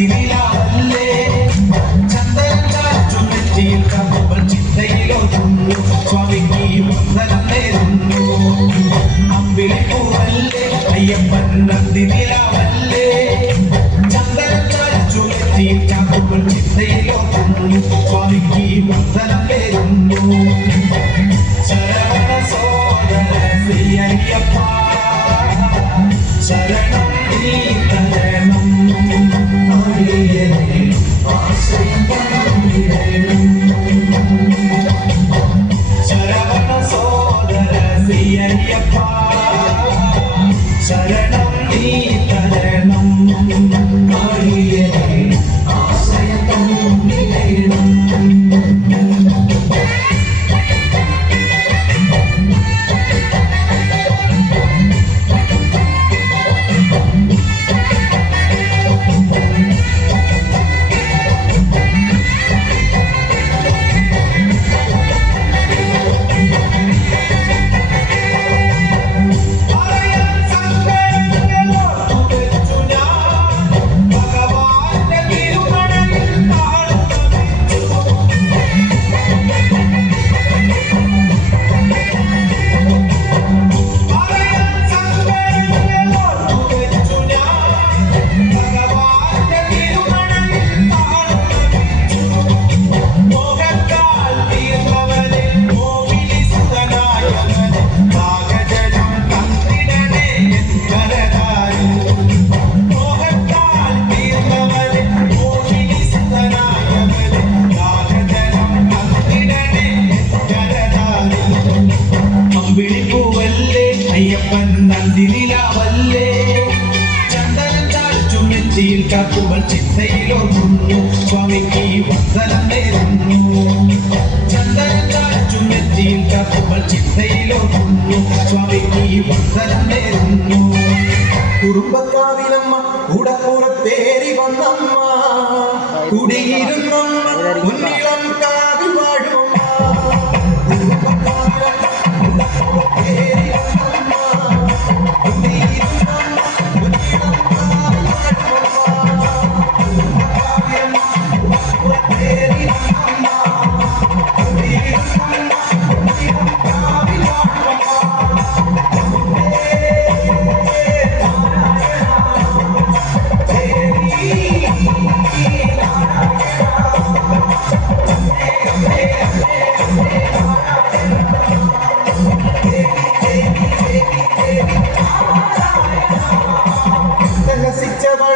നന്ദിനിലാവല്ലേ ചന്ദനം ചാറ്റും നെറ്റിയിൽ കമ്പൾ ചിന്തയിലൊതുന്നു സ്വാമിക്ക് വന്ദനം നേരുന്നു അമ്പിളിപ്പൂവല്ലേ അയ്യപ്പൻ നന്ദിനിലാവല്ലേ ചന്ദനം ചാറ്റും നെറ്റിയിൽ കമ്പൾ ചിന്തയിലൊതുന്നു സ്വാമിക്ക് വന്ദനം നേരുന്നു ശരവണ സോദര ശ്രീ അയ്യപ്പ ശരണം നീ തരണം ശരവണ സോദര ശ്രീ അയ്യപ്പ ശരണം നീ തരണം ആശ്രയം തന്നിടേണം അയ്യപ്പൻ നന്ദിനിലാവല്ലേ ചന്ദനം ചാറ്റും നെറ്റിയിൽ കാക്കുമ്പോൾ ചിന്തയിലൊതുന്നു സ്വാമിക്ക് വന്ദനം നേരുന്നു ചന്ദനം ചാറ്റും നെറ്റിയിൽ കാക്കുമ്പോൾ ചിന്തയിലൊതുന്നു സ്വാമിക്ക് വന്ദനം നേരുന്നു കുടുംബക്കാവിലമ്മ കൂടപ്പുറത്തേറി വന്നമ്മ കുടിയിരുന്നമ്മ മുന്നിളം കാവിൽ വാഴുമമ്മ രസിച്ചവൾ